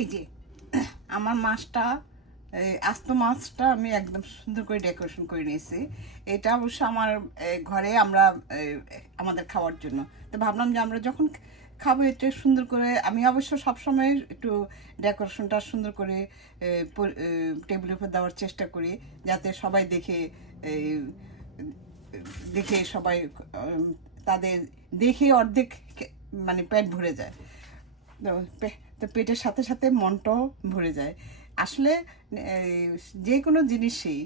এই যে আমার মাছটা, আস্ত মাছটা আমি একদম সুন্দর করে ডেকোরেশন করে নিয়েছি। এটা অবশ্য আমার ঘরে আমরা আমাদের খাওয়ার জন্য। তো ভাবলাম যে আমরা যখন খাবো এটা সুন্দর করে, আমি অবশ্য সবসময় একটু ডেকোরেশনটা সুন্দর করে টেবিলের উপর দেওয়ার চেষ্টা করি, যাতে সবাই দেখে দেখে সবাই তাদের দেখে অর্ধেক মানে পেট ভরে যায়। তো পেটের সাথে সাথে মনটাও ভরে যায়। আসলে যে কোনো জিনিসই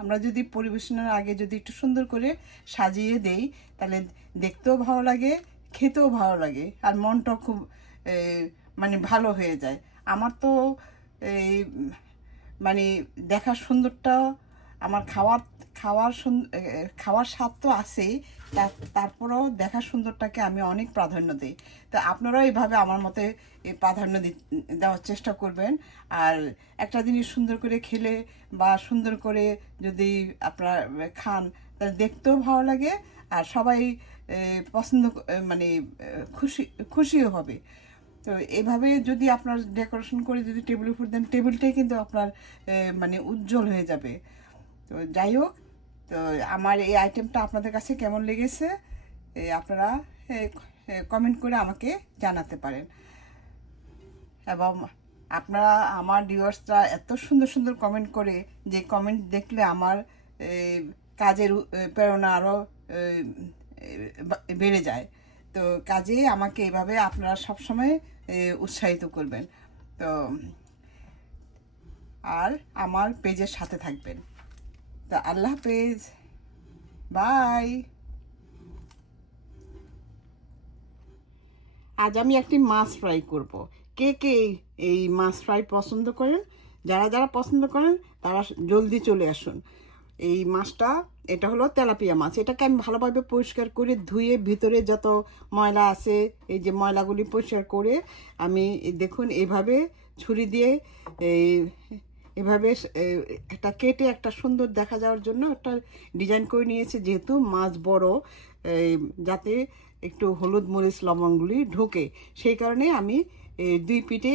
আমরা যদি পরিবেশনের আগে যদি একটু সুন্দর করে সাজিয়ে দেই, তাহলে দেখতেও ভালো লাগে, খেতেও ভালো লাগে, আর মনটাও খুব মানে ভালো হয়ে যায়। আমার তো এই মানে দেখার সুন্দরটা, আমার খাওয়ার স্বাদ তো আছেই, তারপরেও দেখার সুন্দরটাকে আমি অনেক প্রাধান্য দিই। তো আপনারাও এইভাবে আমার মতে এই প্রাধান্য দেওয়ার চেষ্টা করবেন। আর একটা জিনিস সুন্দর করে খেলে বা সুন্দর করে যদি আপনারা খান, তাহলে দেখতেও ভালো লাগে, আর সবাই পছন্দ মানে খুশিও হবে। তো এইভাবে যদি আপনার ডেকোরেশন করে যদি টেবিলের উপর দেন, টেবিলটাই কিন্তু আপনার মানে উজ্জ্বল হয়ে যাবে। তো যাই হোক, তো আমার এই আইটেমটা আপনাদের কাছে কেমন লেগেছে আপনারা কমেন্ট করে আমাকে জানাতে পারেন। এবং আপনারা আমার ভিউয়ার্সরা এত সুন্দর সুন্দর কমেন্ট করে, যে কমেন্ট দেখলে আমার কাজের প্রেরণা আরও বেড়ে যায়। তো কাজে আমাকে এভাবে আপনারা সবসময় উৎসাহিত করবেন। তো আর আমার পেজের সাথে থাকবেন। তো আল্লাহ হাফেজ, বাই। আজ আমি একটি মাছ ফ্রাই করব। কে কে এই মাছ ফ্রাই পছন্দ করেন? যারা যারা পছন্দ করেন তারা জলদি চলে আসুন। এই মাছটা, এটা হলো তেলাপিয়া মাছ। এটাকে আমি ভালোভাবে পরিষ্কার করে ধুয়ে ভিতরে যত ময়লা আছে, এই যে ময়লাগুলি পরিষ্কার করে আমি দেখুন এইভাবে ছুরি দিয়ে এই এভাবে একটা কেটে একটা সুন্দর দেখা যাওয়ার জন্য একটা ডিজাইন করে নিয়েছে, যেহেতু মাছ বড়, যাতে একটু হলুদ মরিচ লবণগুলি ঢোকে, সেই কারণে আমি দুই পিঠে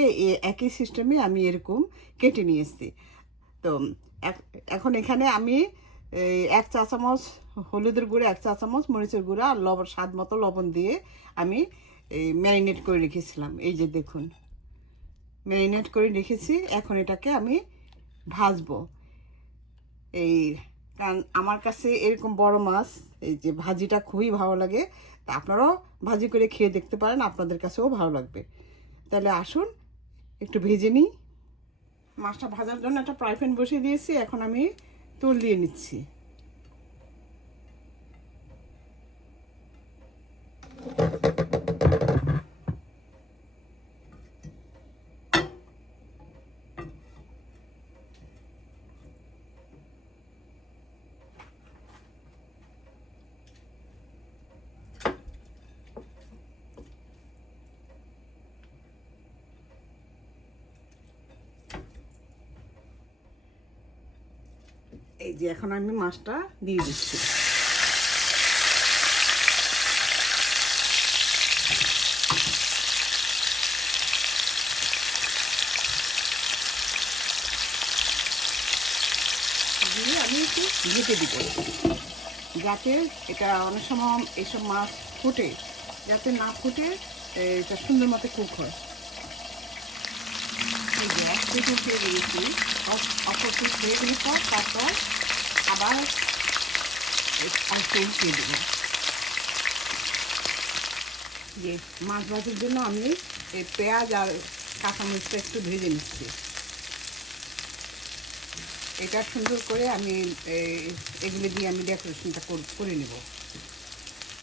একই সিস্টেমে আমি এরকম কেটে নিয়েছি। তো এখন এখানে আমি 1 চা চামচ হলুদের গুঁড়া, 1 চা চামচ মরিচের গুঁড়া আর লবণ, স্বাদ মতো লবণ দিয়ে আমি ম্যারিনেট করে রেখেছিলাম। এই যে দেখুন, ম্যারিনেট করে রেখেছি। এখন এটাকে আমি ভাজবো। এই কারণ আমার কাছে এরকম বড় মাছ, এই যে ভাজিটা খুবই ভালো লাগে। তা আপনারাও ভাজি করে খেয়ে দেখতে পারেন, আপনাদের কাছেও ভালো লাগবে। তাহলে আসুন একটু ভেজে নিই। মাছটা ভাজার জন্য একটা ফ্রাই প্যান বসিয়ে দিয়েছি। এখন আমি তেল দিয়ে নিচ্ছি। এই যে এখন আমি মাছটা দিয়ে দিচ্ছি। দিয়ে আমি একটু ঢেকে দিব, যাতে এটা অনেক সময় এইসব মাছ ফুটে, যাতে না ফুটে এটা সুন্দর মতো কুক হয়। এই যে এক পিঠ উঠিয়ে দিয়েছি, অপর পিঠ হয়ে গেলে পর তারপর আবার উঠিয়ে দেবো। যে মাছ ভাজার জন্য আমি এই পেঁয়াজ আর কাঁচামরিচটা একটু ভেজে নিচ্ছি। এটা সুন্দর করে আমি এগুলো দিয়ে আমি ডেকোরেশনটা করে নেব।